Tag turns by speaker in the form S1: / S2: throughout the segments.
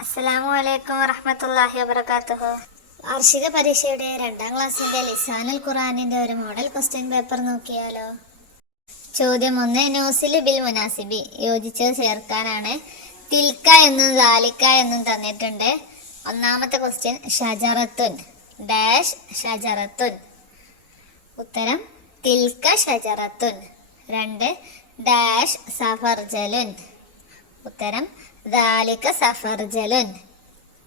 S1: അസ്സലാമു അലൈക്കും വറഹ്മത്തുള്ളാഹി വബറകാതുഹു വാർഷിക പരീക്ഷയുടെ രണ്ടാം ക്ലാസ്സിന്റെ ലിസാനുൽ ഖുറാനിന്റെ ഒരു മോഡൽ ക്വസ്റ്റ്യൻ പേപ്പർ നോക്കിയാലോ? ചോദ്യം ഒന്ന് ന്യൂസിൽ ബിൽ മുനാസിബി. യോജിച്ചത് ചേർക്കാനാണ്. തിൽക്ക എന്നും ദാലിക്ക എന്നും തന്നിട്ടുണ്ട്. ഒന്നാമത്തെ ക്വസ്റ്റ്യൻ ഷജറത്തുൻ. ഡാഷ് ഷജറത്തുൻ. ഉത്തരം തിൽക്ക ഷജറത്തുൻ. രണ്ട് ഡാഷ് സഫർജലുൻ. ഉത്തരം ദാലിക സഫർജലുൻ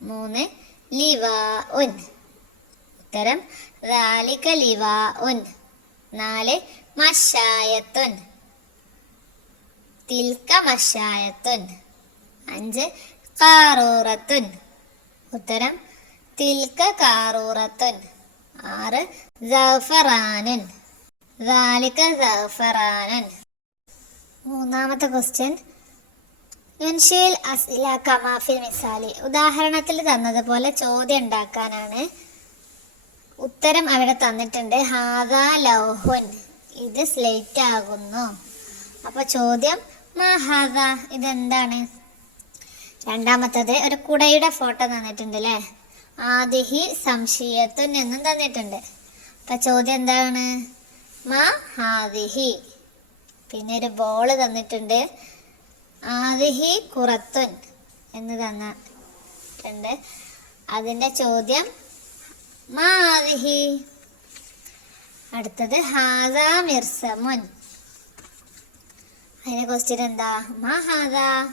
S1: മൂന്ന് ലിവാ ഉൻ. ഉത്തരം ദാലിക ലിവാ ഉൻ. നാല് മഷായത്തുൻ. തിൽക്ക മഷായത്തുൻ. അഞ്ച് കാറൂറത്തുൻ. ഉത്തരം തിൽക്ക കാറൂറത്തുൻ. ആറ് ജഫറാനുൻ ദാലിക ജഫറാനുൻ മൂന്നാമത്തെ ക്വസ്റ്റ്യൻ യുൻഷീൽ അസ്ല കമാഫിൽ മിസാലി. ഉദാഹരണത്തിൽ തന്നതുപോലെ ചോദ്യം ഉണ്ടാക്കാനാണ്. ഉത്തരം അവിടെ തന്നിട്ടുണ്ട്. ഹാദാ ലൗഹുൻ. ഇത് സ്ലേറ്റ് ആകുന്നു. അപ്പൊ ചോദ്യം മാ ഹാദ ഇതെന്താണ്? രണ്ടാമത്തത് ഒരു കുടയുടെ ഫോട്ടോ തന്നിട്ടുണ്ട് അല്ലേ ആദിഹി സംശയത്തുൻ എന്നും തന്നിട്ടുണ്ട്. അപ്പൊ ചോദ്യം എന്താണ്? മാ ഹാദിഹി. പിന്നെ ഒരു ബോൾ തന്നിട്ടുണ്ട്. ആദിഹി കുറത്തുൻ എന്ന് തന്നിട്ടുണ്ട് അതിന്റെ ചോദ്യം മാദിഹി അടുത്തത് ഹാദാ മിർസമുൻ അതിന്റെ ക്വസ്റ്റ്യൻ എന്താ? മാ ഹാദ.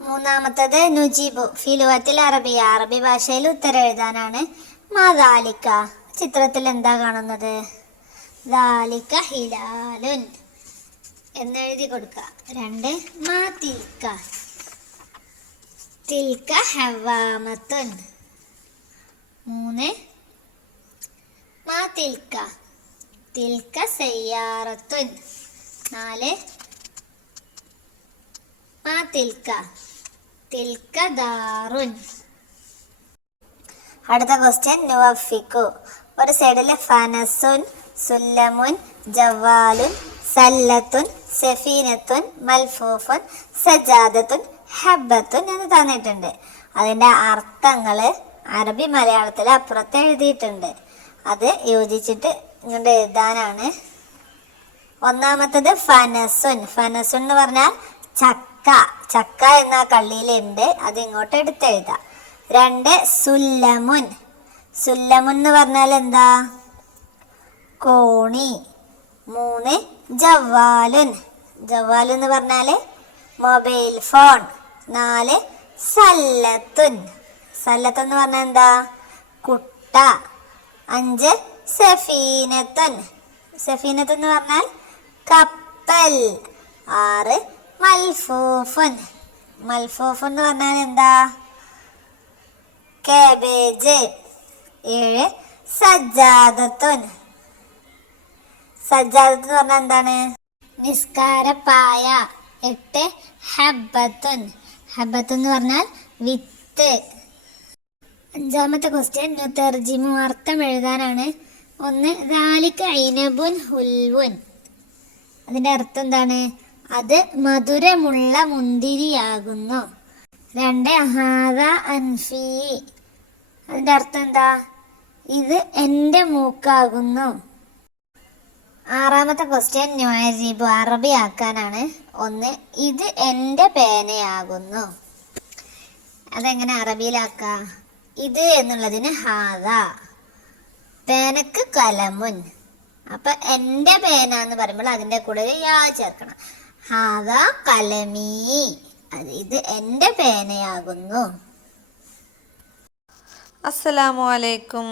S1: മൂന്നാമത്തത് നുജീബു. ഫിലുവത്തിൽ അറബിയ അറബി ഭാഷയിൽ ഉത്തരം എഴുതാനാണ്. മാ മാതാലിക്ക ചിത്രത്തിൽ എന്താ കാണുന്നത്? ദാലിക്ക ഹിലാലുൻ. എന്നെഴുതി കൊടുക്കുക രണ്ട് മാ തിൽക്ക. തിൽക്ക ഹവാമത്തൻ. മൂന്ന് മാ തിൽക്ക. തിൽക്ക സയ്യാറത്തുൻ. നാല് മാ തിൽക്ക. തിൽക്ക ദാറുൻ. അടുത്ത ക്വസ്റ്റ്യൻ നുവഫിക്കു ഒരു സൈഡിൽ ഫനസുൻ സുല്ലമുൻ ജവാലുൻ സല്ലത്തുൻ സെഫീനത്തുൻ മൽഫൂഫുൻ സജാദത്തുൻ ഹബ്ബത്തുൻ എന്ന് തന്നിട്ടുണ്ട്. അതിന്റെ അർത്ഥങ്ങൾ അറബി മലയാളത്തിൽ അപ്പുറത്ത് എഴുതിയിട്ടുണ്ട്. അത് യോജിച്ചിട്ട് ഇങ്ങോട്ട് എഴുതാനാണ്. ഒന്നാമത്തത് ഫനസുൻ. ഫനസുൻ എന്ന് പറഞ്ഞാൽ ചക്ക. ചക്ക എന്ന കള്ളിയിലുണ്ട്. അത് ഇങ്ങോട്ട് എടുത്തെഴുതാം രണ്ട് സുല്ലമുൻ. സുല്ലമുൻ എന്ന് പറഞ്ഞാൽ എന്താ? കോണി. മൂന്ന് ജവാലുൻ. ജവാലു എന്ന് പറഞ്ഞാൽ മൊബൈൽ ഫോൺ. നാല് സല്ലത്തുൻ. സല്ലത്ത് എന്ന് പറഞ്ഞാൽ എന്താ? കുട്ട. അഞ്ച് സഫീനത്തുൻ. സഫീനത്ത് എന്ന് പറഞ്ഞാൽ കപ്പൽ. ആറ് മൽഫൂഫുൻ. മൽഫൂഫ് എന്ന് പറഞ്ഞാൽ എന്താ? കാബേജ്. ഏഴ് സജ്ജാദത്തുൻ. സജ്ജാദത്ത് എന്ന് പറഞ്ഞാൽ എന്താണ്? നിസ്കാരപ്പായ എട്ട് ഹബത്തുൻ. ഹബ്ബത്ത് എന്ന് പറഞ്ഞാൽ വിത്ത്. അഞ്ചാമത്തെ ക്വസ്റ്റ്യൻ തെർജിമു അർത്ഥം എഴുതാനാണ്. ഒന്ന് ദാലിക്ക് ഐനബുൻ ഹുൽവുൻ. അതിന്റെ അർത്ഥം എന്താണ്? അത് മധുരമുള്ള മുന്തിരിയാകുന്നു. രണ്ട് ഹാദ അൻഫി. അതിന്റെ അർത്ഥം എന്താ? ഇത് എന്റെ മൂക്കാകുന്നു. ആറാമത്തെ ക്വസ്റ്റ്യൻ ന്യൂജീബ് അറബി ആക്കാനാണ് ഒന്ന് ഇത് എന്റെ പേനയാകുന്നു. അതെങ്ങനെ അറബിയിലാക്ക? ഇത് എന്നുള്ളതിന് ഹാദ. പേനക്ക് കലമുൻ. അപ്പൊ എന്റെ പേന എന്ന് പറയുമ്പോൾ അതിന്റെ കൂടെ യാ ചേർക്കണം. ഹാദ കലമീ. അത് ഇത് എന്റെ പേനയാകുന്നു.
S2: അസ്സലാമു അലൈക്കും.